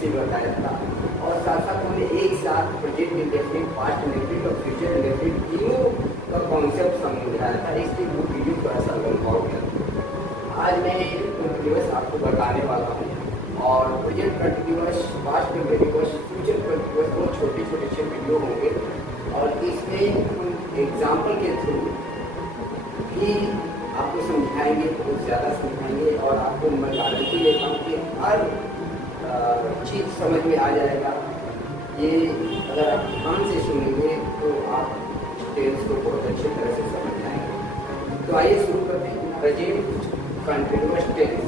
से बताया था, और साथ साथ हमने एक साथ प्रेजेंट इंडेफिनिट, पास्ट इंडेफिनिट और फ्यूचर इंडेफिनिट तीनों का कॉन्सेप्ट समझाया था, इसलिए वो वीडियो थोड़ा सा लंबा हो गया। आज मैं कंटिन्यूअस आपको बताने वाला हूँ, और present continuous, past continuous, future continuous बहुत छोटे छोटे से वीडियो होंगे, और इसमें हम एग्जाम्पल के थ्रू भी आपको समझाएंगे, बहुत ज़्यादा समझाएंगे, और आपको मैं गारंटी देता हूँ कि हर चीज़ समझ में आ जाएगा। ये अगर आप ध्यान से सुनेंगे तो आप टेंस को बहुत अच्छी तरह से समझ जाएंगे। तो आइए शुरू करते हैं। प्रेजेंट कंटिन्यूअस टेंस,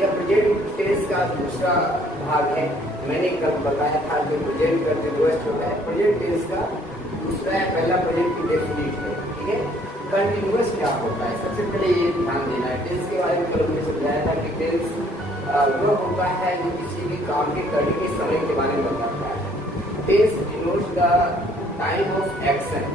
यह प्रेजेंट टेंस का दूसरा भाग है। मैंने कल बताया था कि प्रेजेंट कंटिन्यूअस होता है, प्रेजेंट टेंस का दूसरा है। पहला प्रेजेंट इंडेफिनिट है, ठीक है। कंटिन्यूअस क्या होता है, सबसे पहले ये ध्यान देना है। टेंस के बारे में कल हमने समझाया था कि टेंस वह होता है जो किसी भी काम के करने के समय के बारे में बताता है। Tense denotes the time of action.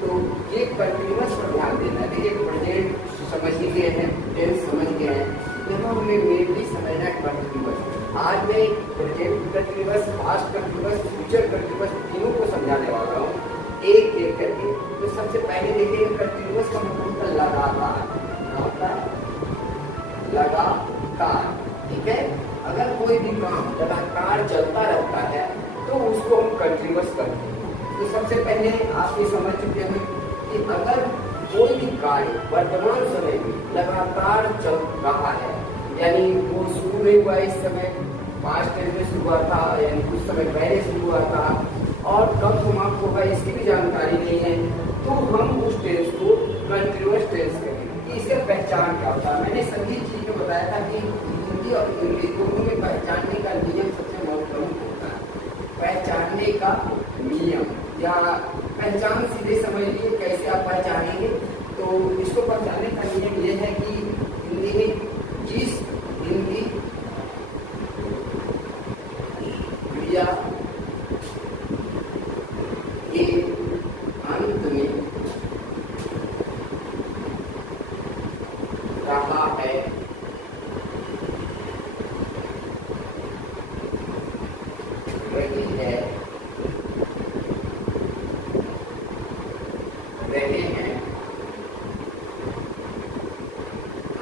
तो ये कंटिन्यूअस पर ध्यान देना है। देखिए प्रेजेंट समझ ही गए हैं, टेंस समझ गए हैं, यहाँ हमें मेनली समझना है कंटिन्यूअस। आज मैं present continuous, past continuous, future continuous तीनों को समझाने वाला हूँ एक एक करके। तो सबसे पहले देखिए कंटिन्यूअस का मतलब लगातार, लगातार, ठीक है। अगर कोई भी काम लगातार चलता रहता है तो उसको हम कंटिन्यूअस करते हैं। तो सबसे पहले आप ये समझ चुके हैं कि अगर कोई भी कार्य वर्तमान समय में लगातार चल रहा है, यानी वो शुरू नहीं हुआ इस समय, पास्ट टेंस में शुरू हुआ था, यानी कुछ समय पहले शुरू हुआ था, और कब समाप्त होगा इसकी भी जानकारी नहीं है, तो हम उस टेंस को कंटिन्यूअस टेंस करेंगे। इसका पहचान क्या होता है, मैंने सभी चीज़ें बताया था कि हिंदी और इंग्लिश दोनों में पहचानने का नियम सबसे महत्वपूर्ण होता है। पहचानने का नियम या पहचान सीधे समझ लीजिए कैसे आप पहचानेंगे। तो इसको पहचानने का नियम ये है कि हिंदी में जिस हिंदी क्रिया के अंत में रहा है, वही है, रहे हैं,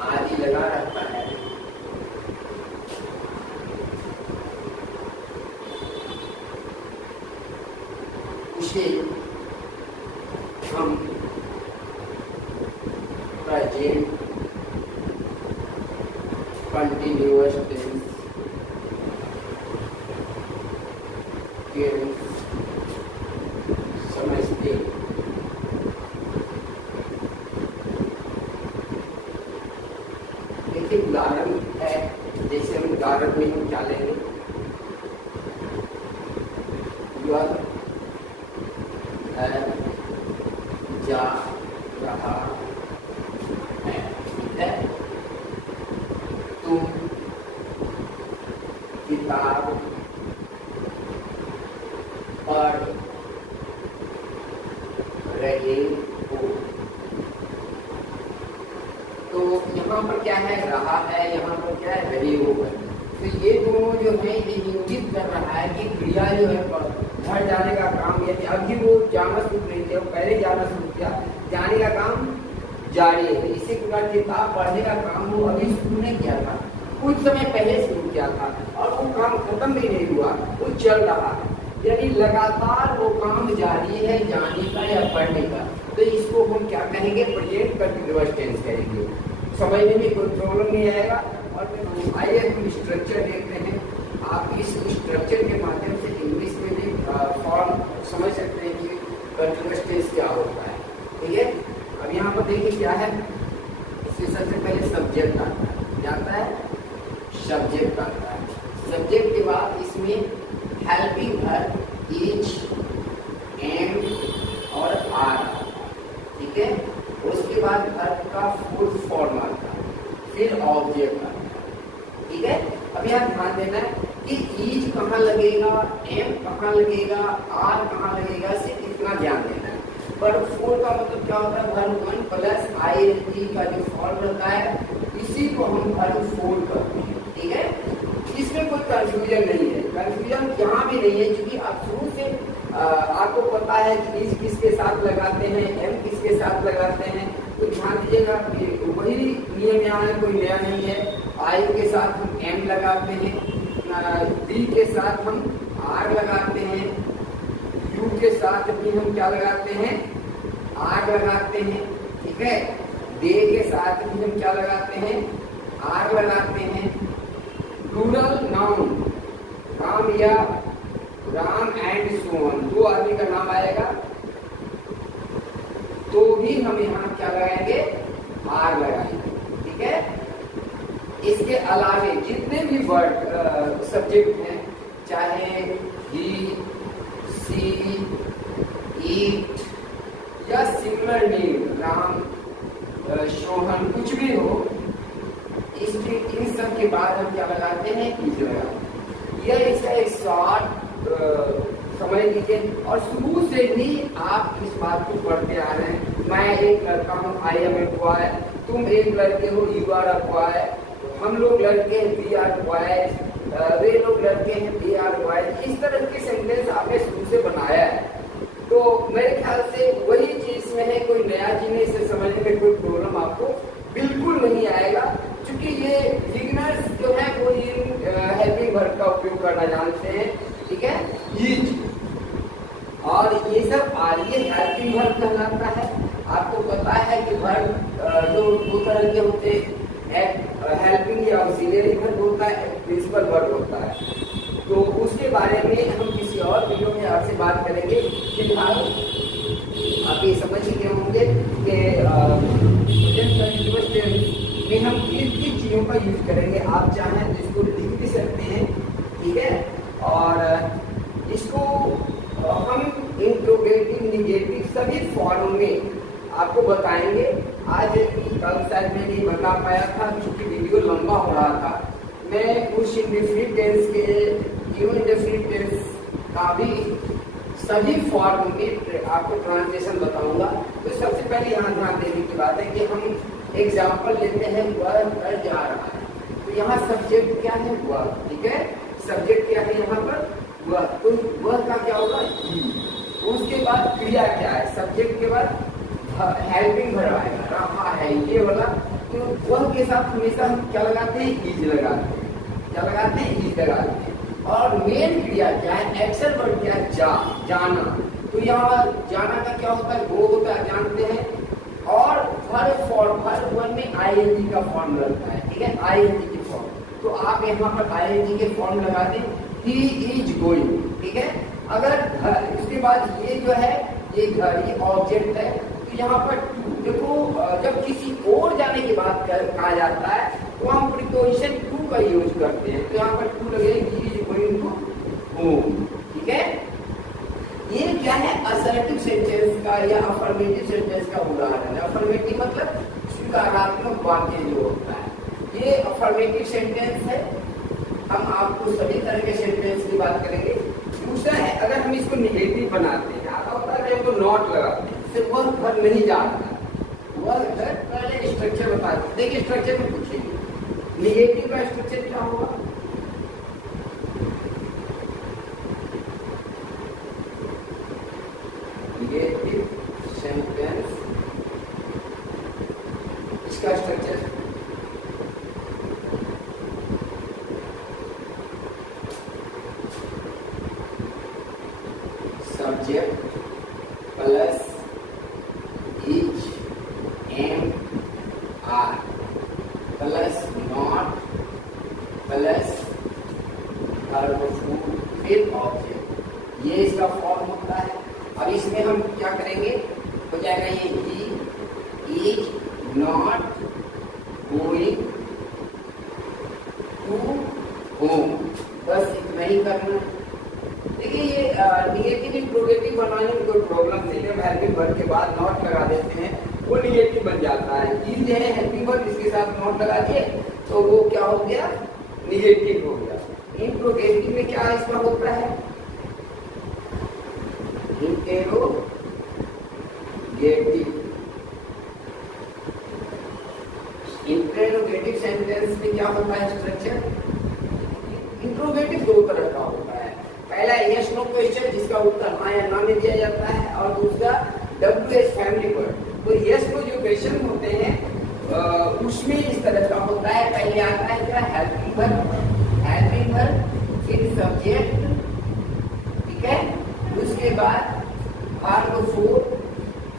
आदि लगा रहता है, उसे हम प्रेजेंट कंटिन्यूअस टेंस समझते हैं। देखिए उदाहरण है, जैसे हम उदाहरण में हम क्या लेंगे, वह है, जा रहा है, ठीक है। तुम किताब पढ़ रहे हो। तो यहाँ पर क्या है, रहा है, यहाँ पर क्या है, रहे हो। तो ये दोनों जो है ये इंगित कर रहा है कि क्रिया जो है घर जाने का काम, यानी अभी वो जाना शुरू नहीं किया, पहले जाना शुरू किया, जाने का काम जारी है। इसी प्रकार किताब पढ़ने का काम वो अभी शुरू नहीं किया था, कुछ समय पहले शुरू किया था, और वो काम खत्म भी नहीं हुआ, वो चल रहा है, यानी लगातार वो काम जारी है जाने का या पढ़ने का। तो इसको हम क्या कहेंगे, प्रेजेंट कंटिन्यूअस टेंस कहेंगे। समझने में कोई प्रॉब्लम नहीं आएगा। और आइए हम स्ट्रक्चर देखते हैं। आप इस स्ट्रक्चर के माध्यम से इंग्लिश में भी फॉर्म समझ सकते हैं कि कंटिन्यूअस टेंस क्या होता है, ठीक है। अब यहाँ पर देखिए क्या है, इससे सबसे पहले सब्जेक्ट आता है, क्या आता है, सब्जेक्ट आता है। सब्जेक्ट के बाद इसमें हेल्पिंग वर्ब इज, एम और आर, ठीक है। उसके बाद वर्ब का फुल फॉर्म आता है, फिर ऑब्जेक्ट आता है, ठीक है। अब यहाँ ध्यान देना है कि इज कहाँ लगेगा, एम कहाँ लगेगा, आर कहाँ लगेगा, सिर्फ इतना ध्यान देना है। वर्ब फोर का मतलब क्या होता है, वर्ब वन प्लस आईएनजी का जो फॉर्म रहता है, इसी को हम वर्ब फोर करते हैं, ठीक है। इसमें कोई कंफ्यूजन नहीं है। कंफ्यूजन यहाँ भी नहीं है, क्योंकि आप शुरू से आपको पता है कि इज किसके साथ लगाते हैं, एम किसके साथ लगाते हैं। तो ध्यान दीजिएगा वही नियम यहाँ है, कोई नया नहीं है। आई के साथ हम एम लगाते हैं, डी के साथ हम आर लगाते हैं, यू के साथ भी हम क्या लगाते हैं, आर लगाते हैं, ठीक है। दे के साथ भी हम क्या लगाते हैं, आर लगाते हैं। प्लूरल नाउन, राम या राम एंड सोहन, दो आदमी का नाम आएगा तो भी हम यहाँ क्या लगाएंगे, आर लगाएंगे, ठीक है। इसके अलावे जितने भी वर्ड सब्जेक्ट हैं, चाहे ही, सी, ईट या सिमिलर नेम, राम, सोहन, कुछ भी हो, इन सब के बाद हम क्या लगाते हैं, इज लगाते हैं। यह इसका एक शॉर्ट समझ लीजिए। और शुरू से ही आप इस बात को पढ़ते आ रहे हैं। मैं एक लड़का हूँ, आई एम ए बॉय, तुम एक लड़के हो, यू आर अ बॉय, हम लोग लड़के हैं, वी आर बॉयज, वे लोग लड़के हैं, दे आर बॉयज। इस तरह के सेंटेंस आपने शुरू से बनाया है। तो मेरे ख्याल से वही चीज में है, कोई नया चीज इसे समझने में कोई प्रॉब्लम आपको बिल्कुल नहीं आएगा, क्योंकि ये बिगिनर्स जो है वो इन हेल्पिंग वर्ब का उपयोग करना जानते हैं, ठीक है। ईच और ये सब ये हेल्पिंग वर्ब कहलाता है। आपको पता है कि वर्ब जो दो तरह के होते हैं, एक हेल्पिंग या ऑक्सिलरी वर्ब होता है, एक प्रिंसिपल वर्ब होता है। तो उसके बारे में हम किसी और वीडियो में आपसे बात करेंगे। फिलहाल आप ये समझ गए होंगे कि में हम किन किन चीज़ों का यूज करेंगे। आप चाहें तो इसको लिख भी सकते हैं, ठीक है। और इसको हम इंट्रोगेटिव, निगेटिव सभी फॉर्म में आपको बताएंगे। आज कल शायद मैं नहीं बता पाया था, क्योंकि वीडियो लंबा हो रहा था। मैं कुछ इंडेफिनिट टेंस के, इंडेफिनिट टेंस का भी सभी फॉर्म में आपको ट्रांसलेशन बताऊंगा। तो सबसे पहले यहाँ ध्यान देने की बात है कि हम एग्जाम्पल लेते हैं, वह कर जा रहा है। तो यहाँ सब्जेक्ट क्या है, वह, ठीक है। सब्जेक्ट क्या है यहाँ पर, वह। तो वह का क्या होगा, ही। उसके बाद क्रिया क्या है, सब्जेक्ट के बाद हेल्पिंग वर्ब आएगा, रहा है, ये वाला। तो वह के साथ हमेशा हम क्या लगाते हैं, इज लगाते हैं। क्या लगाते हैं, इज लगाते हैं। और मेन क्रिया क्या है, एक्शन वर्ब क्या है, जाना। तो यहाँ जाना का क्या होता है, वो होता है, जानते हैं। और वर्ब फॉर्म, वर्ब वन में आईएनजी का फॉर्म लगता है, ठीक है, आईएनजी की फॉर्म। तो आप यहाँ पर आईएनजी के फॉर्म लगा दें, ही इज गोइंग, ठीक है। अगर इसके बाद ये जो है, ये घर, ये ऑब्जेक्ट है। तो यहाँ पर देखो, जब किसी और जाने की बात कहा जाता है तो हम प्रीपोजिशन टू का यूज करते हैं। तो यहाँ पर टू लगेगा, he is going to home, ठीक है। ये क्या है, असर्टिव सेंटेंस का या अफर्मेटिव सेंटेंस का उदाहरण है। अफर्मेटिव मतलब स्वीकारात्मक वाक्य जो होता है, ये अफर्मेटिव सेंटेंस है। हम आपको सभी तरह के सेंटेंस की बात करेंगे। दूसरा है, अगर हम इसको निगेटिव बनाते हैं, आता होता है तो नॉट लगाते हैं, सिर्फ वह घर नहीं जाता, वह घर। पहले स्ट्रक्चर बता दें, देखिए स्ट्रक्चर में पूछेंगे निगेटिव का स्ट्रक्चर क्या होगा। निगेटिव सेंटेंस, इसका structure subject plus is, am, are plus not plus verb food, फिर ऑब्जेक्ट। ये इसका फॉर्म होता है। अब इसमें हम क्या करेंगे, हो जाएगा ये he is not going to home, बस इतना ही करना। देखिए ये निगेटिव इंट्रोगेटिव बनाने में कोई प्रॉब्लम नहीं है। हेल्पिंग वर्ब के बाद नॉट लगा देते हैं, वो निगेटिव बन जाता है। इज है हेल्पिंग वर्ब, इसके साथ नॉट लगा दिए तो वो क्या हो गया, निगेटिव हो गया। इंट्रोगेटिव में क्या इसका होता है, इंटेरोगेटिव। इंट्रोगेटिव सेंटेंस में क्या होता है स्ट्रक्चर, इंट्रोगेटिव दो तरह का होता है। नो क्वेश्चन जिसका उत्तर हाँ या ना में दिया जाता है, और दूसरा WH फैमिली वर्ड। तो यस नो जो क्वेश्चन होते हैं उसमें इस तरह का होता है, पहले आता है क्या, हेल्पिंग वर्ब, फिर सब्जेक्ट, ठीक है, उसके बाद वर्ब फोर,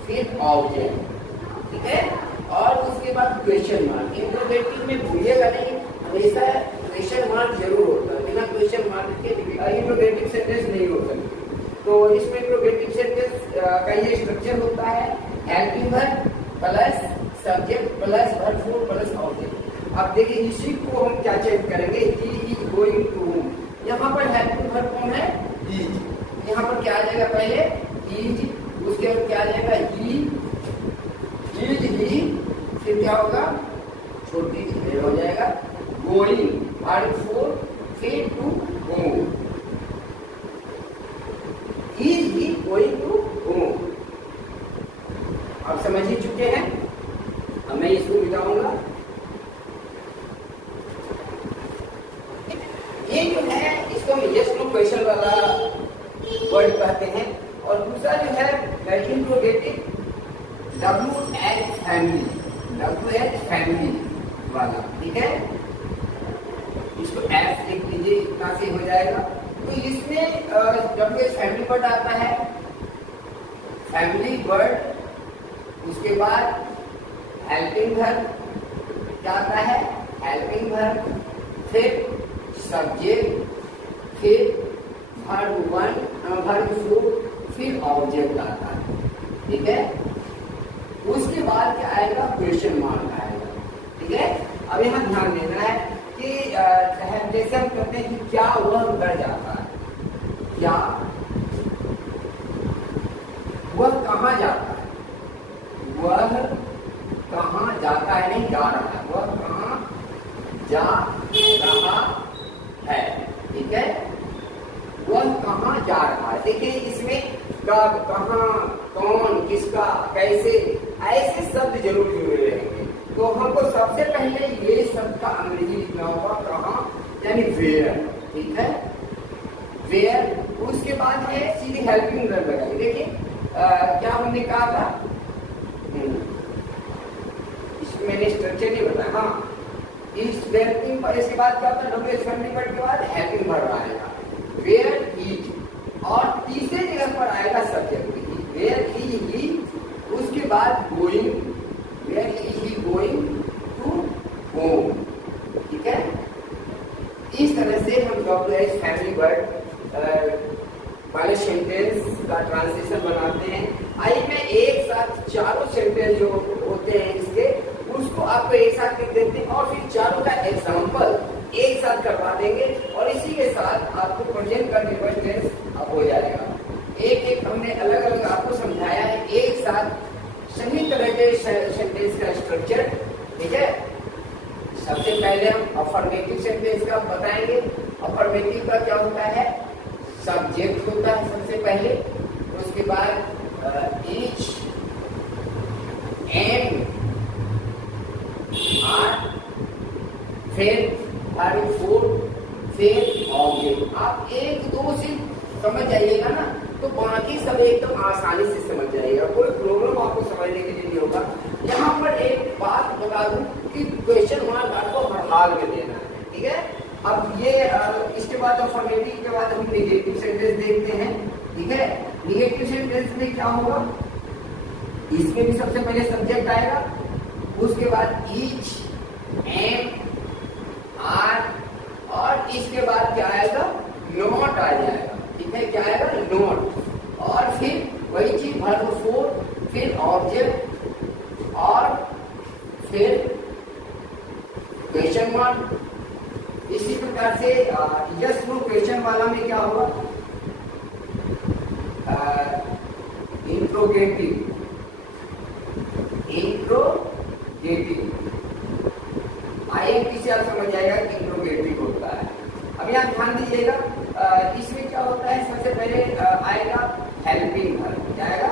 फिर ऑब्जेक्ट, ठीक है, और उसके बाद क्वेश्चन मार्क। इंट्रोगेटिव में भूलिएगा नहीं, हमेशा क्वेश्चन मार्क जरूर होता है, बिना क्वेश्चन मार्क के इंट्रोगेटिव सेंटेंस नहीं हो सकती। तो इसमें इंट्रोगेटिव सेंटेंस का ये स्ट्रक्चर होता है, helping verb plus subject plus verb four plus object. अब देखिए इसी को हम क्या चेक करेंगे, ही इज गोइंग टू, यहाँ पर हेल्पिंग वर्ब कौन है, इज, यहाँ पर क्या आ जाएगा, पहले इज, उसके बाद क्या आ जाएगा, ही, इज ही, फिर क्या होगा, छोटी सी हो जाएगा, गोइंग, वर्ब फोर, फिर to go, is he going to go. आप समझ ही चुके हैं, अब मैं इसको मिटाऊंगा। ये जो है इसको हम यस नो क्वेश्चन वाला वर्ड कहते हैं, और दूसरा जो है इंट्रोगेटिव WH फैमिली वाला, ठीक है, इसको F लिख लीजिए, इतना से हो जाएगा। तो इसमें WH फैमिली वर्ड आता है, फैमिली वर्ड, उसके बाद हेल्पिंग वर्ब क्या आता है, हेल्पिंग वर्ब, फिर सब्जेक्ट, फिर वर्ब वन, वर्ब फोर, फिर ऑब्जेक्ट आता है, ठीक है, उसके बाद क्या आएगा, क्वेश्चन मार्क आएगा, ठीक है। अब यहाँ ध्यान देना है कि जैसे हम कहते हैं कि क्या वह घर जाता है, क्या वह कहाँ जाता है, वह कहाँ जाता है, नहीं जा रहा है, वह कहाँ जा रहा है, ठीक है, वह कहाँ जा रहा है। देखिए इसमें कब, कहाँ, कौन, किसका, कैसे, ऐसे शब्द जरूर जुड़े रहेंगे। तो हमको सबसे पहले ये शब्द का अंग्रेजी लिखना होगा, कहाँ यानी वेयर, ठीक है, वेयर। उसके बाद है सीधी हेल्पिंग वर्ब लगाएंगे। देखिए क्या हमने कहा था, इसमें मैंने स्ट्रक्चर नहीं बताया, हाँ, इस हेल्पिंग पर इसके बाद क्या होता है, WH फैमिली वर्ड के बाद हेल्पिंग वर्ब आएगा, वेयर इज, और तीसरे जगह पर आएगा सब्जेक्ट, वेयर इज ही, उसके बाद going, where is he going to home, ठीक है। इस तरह से हम WH फैमिली वर्ड वाले सेंटेंस का ट्रांसलेशन बनाते हैं। आइए मैं एक साथ चारों सेंटेंस जो होते हैं इसके, उसको आपको एक साथ लिख देते हैं, और फिर चारों का एग्जाम्पल एक साथ करवा देंगे, और इसी के साथ आपको प्रेजेंट कंटीन्यूअस टेंस अब हो जाएगा। एक एक हमने अलग अलग आपको समझाया है, एक साथ सभी तरह के सेंटेंस का स्ट्रक्चर, ठीक है। सबसे पहले हम अफर्मेटिव सेंटेंस का बताएंगे। अफर्मेटिव का क्या होता है, सब्जेक्ट होता है सबसे पहले, उसके बाद ईच, एम, आर, फिर वर्ब फोर, फिर ऑब्जेक्ट। आप एक दो से समझ जाइएगा ना, तो बाकी सब एकदम आसानी से समझ जाइएगा, कोई प्रॉब्लम आपको समझने के लिए नहीं होगा। यहाँ पर एक बात बता दूं कि क्वेश्चन मार्क आपको हर हाल में देना है, ठीक है। अब ये इसके बाद अफर्मेटिव के बाद हम नेगेटिव सेंटेंस देखते हैं, ठीक है। नेगेटिव सेंटेंस में क्या होगा, इसमें भी सबसे पहले सब्जेक्ट आएगा, उसके बाद ईच, एम, आर, और इसके बाद क्या आएगा, नॉट आ जाएगा, ठीक है, क्या आएगा, नॉट, और फिर वही चीज वर्ब फोर, फिर ऑब्जेक्ट, और फिर क्वेश्चन मार्क। इसी प्रकार से यस नो क्वेश्चन वाला में क्या होगा, इंट्रोगेटिव, INT से आप समझ जाएगा कि इंट्रोगेटिव होता है। अब यहाँ ध्यान दीजिएगा, इसमें क्या होता है, सबसे पहले आएगा हेल्पिंग वर्ब, क्या आएगा,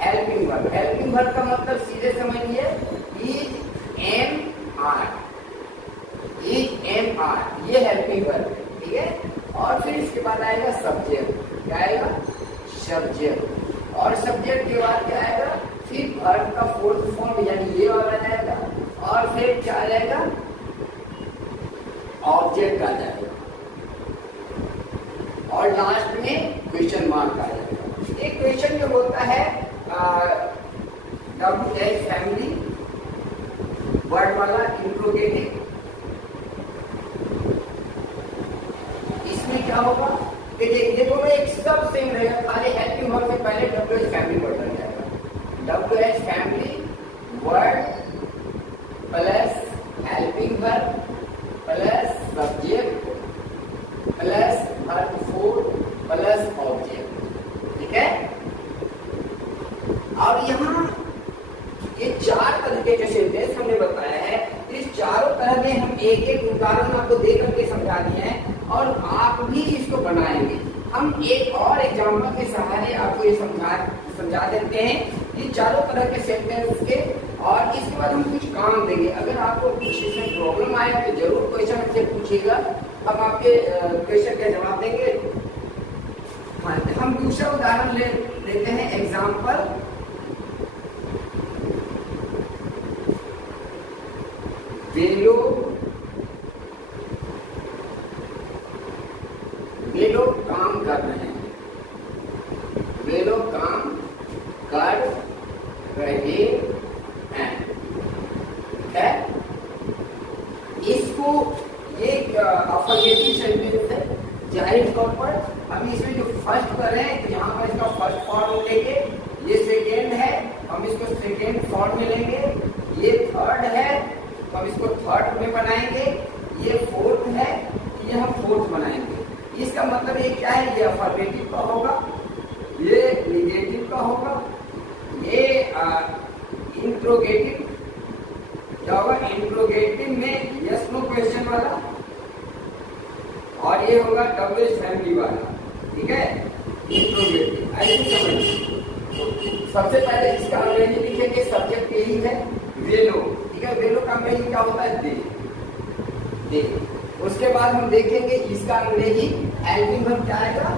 हेल्पिंग वर्ब। हेल्पिंग वर्ब का मतलब सीधे समझिए, is, am, are, is, am, are, ये हेल्पिंग वर्ब है, ठीक है। और फिर इसके बाद आएगा सब्जेक्ट, क्या आएगा? सब्जेक्ट। और सब्जेक्ट के बाद क्या आएगा? फिर वर्ब का फोर्थ फॉर्म यानी ये वाला जाएगा, और फिर क्या आ जाएगा? ऑब्जेक्ट आ जाएगा, और लास्ट में क्वेश्चन मार्क आ जाएगा। एक क्वेश्चन जो होता है WH फैमिली वर्ड वाला इंट्रोगेटिव, इसमें क्या होगा कि देखो मैं एक सब सेम रहेगा, खाली हेल्पिंग वर्ब से पहले WH फैमिली वर्ड बन जाएगा। WH family word plus helping verb plus subject plus verb fourth plus object. ठीक है। और यहाँ ये चार तरह के जो सेंटेंस हमने बताया है, इस चारों तरह में हम एक एक उदाहरण आपको दे करके समझा दिए हैं, और आप भी इसको बनाएंगे। हम एक और एग्जाम्पल के सहारे आपको ये समझा देते हैं ये चारों तरह के सेंटेंस के, और इसके बाद हम कुछ काम देंगे। अगर आपको कुछ इसमें प्रॉब्लम आए तो जरूर क्वेश्चन अच्छे पूछिएगा, हम आपके क्वेश्चन के जवाब देंगे। हम दूसरा उदाहरण लेते हैं एग्जाम्पल। वे लोग काम कर रहे हैं, वे लोग काम कर रहे हैं। है इसको ये अफर्मेटिव सेंटेंस है जाहिर तौर पर। हम इसमें जो फर्स्ट कर रहे हैं तो यहाँ पर इसका फर्स्ट फॉर्म लेंगे, ये सेकेंड है हम इसको सेकेंड फॉर्म में लेंगे, ये थर्ड है तो हम इसको थर्ड में बनाएंगे, ये फोर्थ है ये हम फोर्थ बनाएंगे। इसका मतलब ये क्या है? ये अफर्मेटिव का होगा, ये निगेटिव का होगा, ये इंट्रोगेटिव क्या होगा? इंट्रोगेटिव में यस नो क्वेश्चन वाला, और ये होगा WH फैमिली वाला। ठीक है, इंट्रोगेटिव। ऐसे समझ। सबसे पहले इसका अंग्रेजी लिखेंगे, सब्जेक्ट यही है वे लोग। ठीक है, वे लोग का अंग्रेजी क्या होता है? दे। उसके बाद हम देखेंगे इसका अंग्रेजी हेल्पिंग वर्ब क्या आएगा?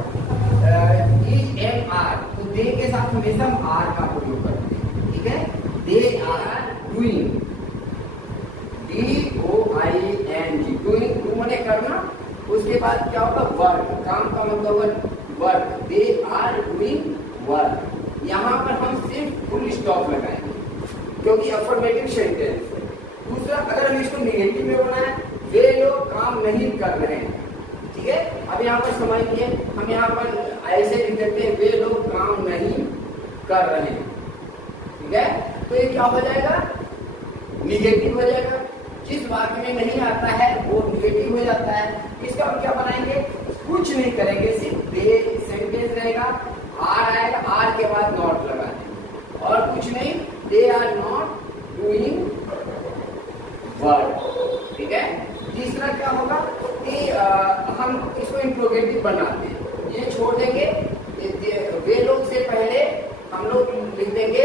EMR। तो दे के साथ हमेशा हम आर का प्रयोग करते हैं। ठीक है, they are doing, DOING, doing do माने करना। उसके बाद क्या होगा? वर्क, काम का मतलब work, they are doing work. यहाँ पर हम सिर्फ फुल स्टॉप लगाएंगे क्योंकि अफर्मेटिव सेंटेंस है। दूसरा, अगर हम इसको निगेटिव में बनाए, वे लोग काम नहीं कर रहे हैं। ठीक है, अब यहाँ पर समझिए, हम यहाँ पर ऐसे लिख देते हैं वे लोग काम नहीं कर रहे हैं। ठीक है, तो ये क्या हो जाएगा? निगेटिव हो जाएगा। जिस वाक्य में नहीं आता है वो निगेटिव हो जाता है। इसका हम क्या बनाएंगे? कुछ नहीं करेंगे, सिर्फ दे सेंटेंस रहेगा, आर आएगा, आर के बाद नॉट लगा देंगे, और कुछ नहीं, they are not doing work. ठीक है। तीसरा क्या होगा कि हम इसको इंट्रोगेटिव बनाते हैं, ये छोड़ देंगे, वे लोग से पहले हम लोग लिख देंगे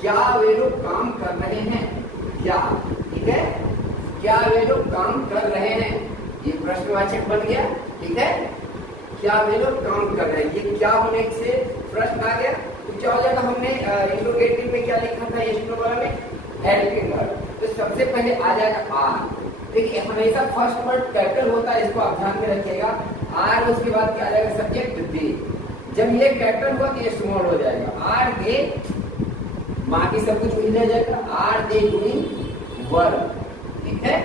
क्या वे लोग काम कर रहे हैं? क्या। ठीक है, क्या वे लोग काम कर रहे हैं? ये प्रश्नवाचक बन गया। ठीक है, क्या वे लोग काम कर रहे हैं, ये क्या होने से प्रश्न आ गया। तो क्या हो जाएगा? हमने इंट्रोगेटिव में क्या लिखा था? ये में हेल्पिंग वर्ब, तो सबसे पहले आ जाएगा आर। देखिए, हमेशा फर्स्ट वर्ड कैपिटल होता है, इसको आप ध्यान में रखिएगा। आर, उसके बाद क्या आ जाएगा? Subject they. जब ये कैपिटल हुआ तो ये स्मॉल हो जाएगा, आर दे, बाकी सब कुछ वही रह जाएगा। Are they doing work. ठीक है,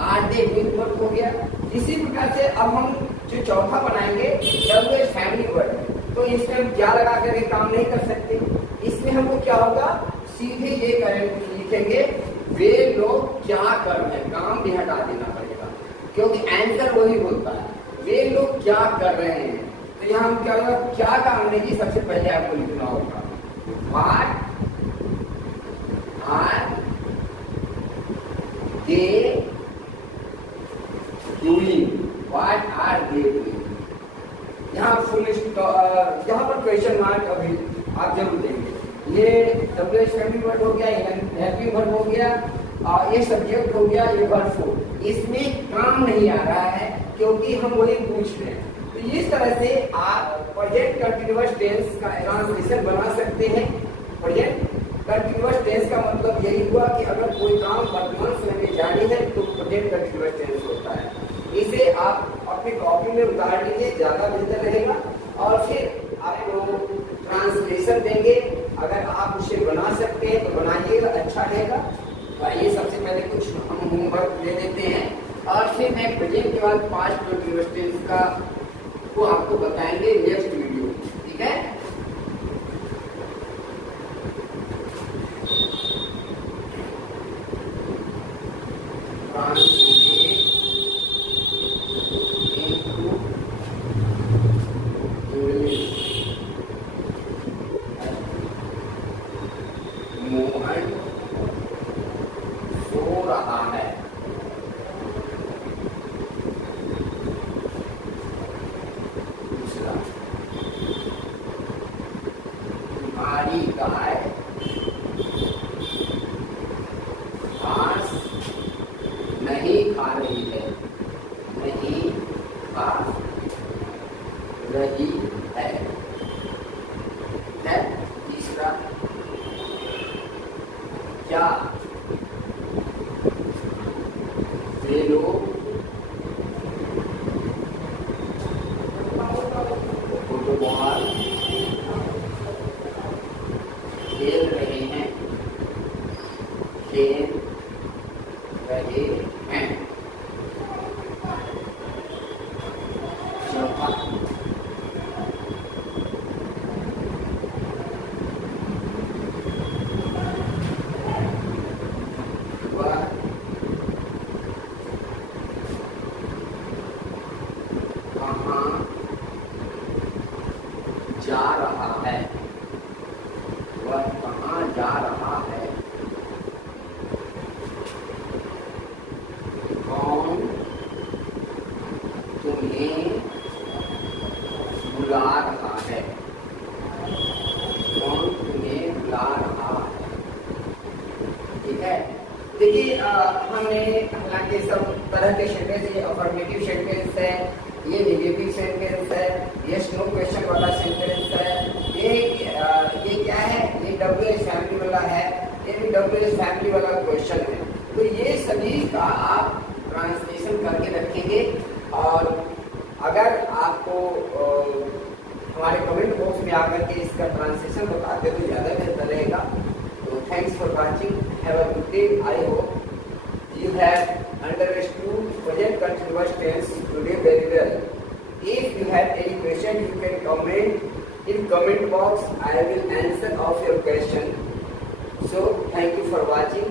आर दे डूइंग वर्क हो गया। इसी प्रकार से अब हम जो चौथा बनाएंगे WH फैमिली वर्ड, तो इसमें हम क्या लगा करके काम नहीं कर सकते। इसमें हमको क्या होगा? सीधे ये करेंगे, लिखेंगे वे लोग क्या कर रहे हैं, काम भी हटा देना पड़ेगा क्योंकि आंसर वही होता है, वे लोग क्या कर रहे हैं। तो यहाँ हम क्या होगा? क्या का अंग्रेजी सबसे पहले आपको लिखना होगा, what are they doing, what are they doing. यहाँ फुल यहाँ पर क्वेश्चन मार्क अभी आप जरूर देंगे। ये WH फैमिली वर्ड हो गया, हेल्पिंग वर्ब हो गया, और ये सब्जेक्ट हो गया, ये वर्ब फोर्थ। इसमें काम नहीं आ रहा है क्योंकि हम वही पूछ रहे हैं। तो इस तरह से आप प्रेजेंट कंटिन्यूअस टेंस का ट्रांसलेशन बना सकते हैं। प्रेजेंट कंटिन्यूअस टेंस का मतलब यही हुआ कि अगर कोई काम वर्तमान समय में जारी है तो प्रेजेंट कंटिन्यूअस टेंस होता है। इसे आप अपनी कॉपी में उतार लीजिए, ज्यादा बेहतर रहेगा। और फिर आपको ट्रांसलेशन देंगे, अगर आप उसे बना सकते हैं तो बनाइएगा, अच्छा रहेगा। तो आइए सबसे पहले कुछ हम होमवर्क दे देते हैं और फिर मैं प्रेजेंट के बाद पास्ट कंटिन्यूअस टेंस का को आपको बताएंगे नेक्स्ट वीडियो, ठीक है। मोहन सो रहा है। दूसरा, तुम्हारी गाय घास नहीं खा रही है, नहीं खा रही है। तीसरा, क्या वे लोग फुटबॉल खेल रहे हैं, खेल रहे हैं। चौथा, जा रहा है, वह कहाँ जा रहा है। कौन तुम्हें बुला रहा है, कौन तुम्हें बुला रहा है, ठीक है। देखिए हमने हालांकि सब तरह के सेंटेंस, ये अफर्मेटिव सेंटेंस है, ये नेगेटिव सेंटेंस है, यस नो क्वेश्चन वाला सेंटेंस है, ये क्या है, ये डब्ल्यूएच फैमिली वाला है, ये भी डब्ल्यूएच फैमिली वाला क्वेश्चन है। तो ये सभी का आप ट्रांसलेशन करके रखेंगे और अगर आपको हमारे कमेंट बॉक्स में आकर के इसका ट्रांसलेशन बताते तो ज़्यादा बेहतर रहेगा। तो thanks for watching, have a good day. I hope you have understood present continuous tense today very well. If you have any question, you can comment in comment box. I will answer of your question. So thank you for watching.